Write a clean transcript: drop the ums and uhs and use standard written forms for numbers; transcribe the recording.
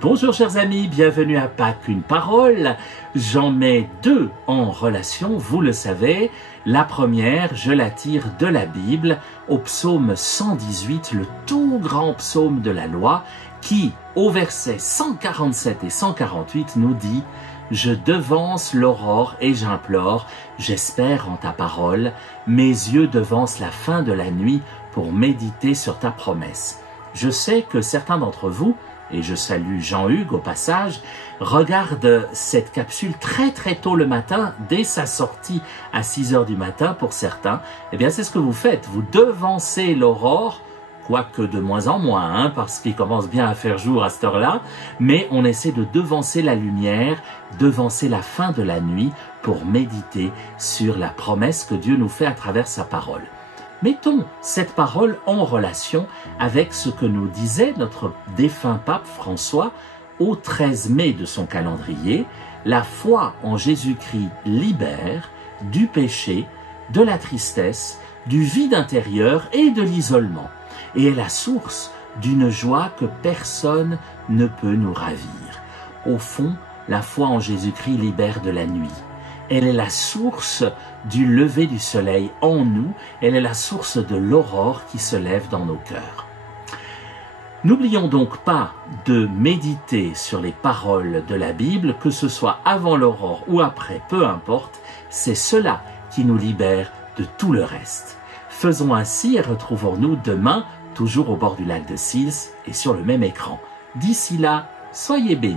Bonjour chers amis, bienvenue à Pâques, une parole. J'en mets deux en relation, vous le savez. La première, je la tire de la Bible, au psaume 118, le tout grand psaume de la loi, qui, au verset 147 et 148, nous dit « Je devance l'aurore et j'implore, j'espère en ta parole, mes yeux devancent la fin de la nuit pour méditer sur ta promesse. » Je sais que certains d'entre vous, et je salue Jean-Hugues au passage, regarde cette capsule très tôt le matin, dès sa sortie à 6 heures du matin pour certains. Eh bien c'est ce que vous faites, vous devancez l'aurore, quoique de moins en moins, parce qu'il commence bien à faire jour à cette heure-là, mais on essaie de devancer la lumière, devancer la fin de la nuit pour méditer sur la promesse que Dieu nous fait à travers sa parole. Mettons cette parole en relation avec ce que nous disait notre défunt pape François au 13 mai de son calendrier. La foi en Jésus-Christ libère du péché, de la tristesse, du vide intérieur et de l'isolement, et est la source d'une joie que personne ne peut nous ravir. Au fond, la foi en Jésus-Christ libère de la nuit. Elle est la source du lever du soleil en nous, elle est la source de l'aurore qui se lève dans nos cœurs. N'oublions donc pas de méditer sur les paroles de la Bible, que ce soit avant l'aurore ou après, peu importe, c'est cela qui nous libère de tout le reste. Faisons ainsi et retrouvons-nous demain, toujours au bord du lac de Sils et sur le même écran. D'ici là, soyez bénis.